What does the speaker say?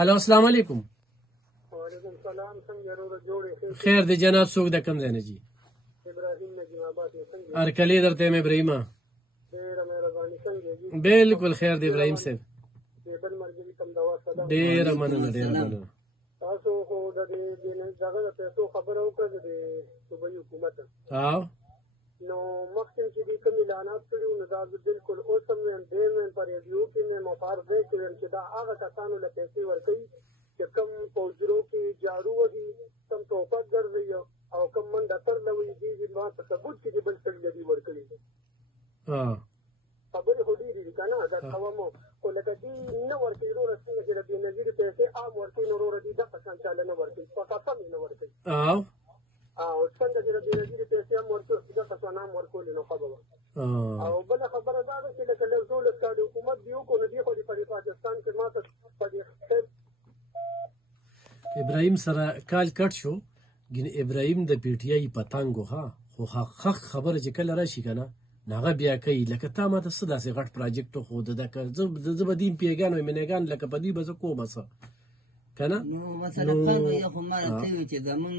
هلو السلام علیکم. وعلیکم سلام. څنګه وروره جوړې ښې؟ خیر دی جناب. څوک د کوم ځای نه جي؟ ابراهیم نجیم آباد یم. څنګه یې؟ هرکلی درته یم ابراهیمه. ډېره مهرباني. څنګه یې جي؟ بالکل خیر دی ابراهیم صاحب. د بل ملګري ته هم دوا سلام. ډېره مننه ډېره مننه. تاسو خو د دغه د پیسو خبره وکړه د صوبایي حکومت. او نو مخکې چې دې کوم اعلانات کړي وو نو دا زه بالکل اوس هم ویم ډېر ویم په ریډیو کې مې مفارزه کې ویم چې دا هغه کسانو له پیسې ورکوي چې کوم په حجرو کې جارو وهي، کوم ټوپک ګرځوي او کوم منډه تر لوي دي ما په ثبوت کې دې بل سړي له دې ورکړي. خبرې خو ډېرې دي که نه دا کوم خو لکه دې نه ورکوي وروره څنګه چې د بېنظیرې پیسې عام ورکوي نو وروره دې دغه شان چاله نه ورکوي په قسم یې نه ورکوي. او څنګه چې د بېنظیرې پیسې هم ورکوي دغه شان هم ورکولې نو ښه به وه. او بله خبره دا ده چې لکه لږ 12 کاله حکومت دې وکړو نو دې خو دې په دې پاکستان کې ما ته په دې ابراهیم سره کال کټ شو. ګینې ابراهیم د پی ټي آی پتنګ و ها خو حق خبره چې کله راشي که نه هغه بیا کوي لکه تا ما ته څه داسې غټ پراجیکټ وښوده ده که زه به دې پیګان او مینګان لکه په دې به زه کومه څه که نه نو مثلا خان وایي خو ما راته وایي چې زمونږ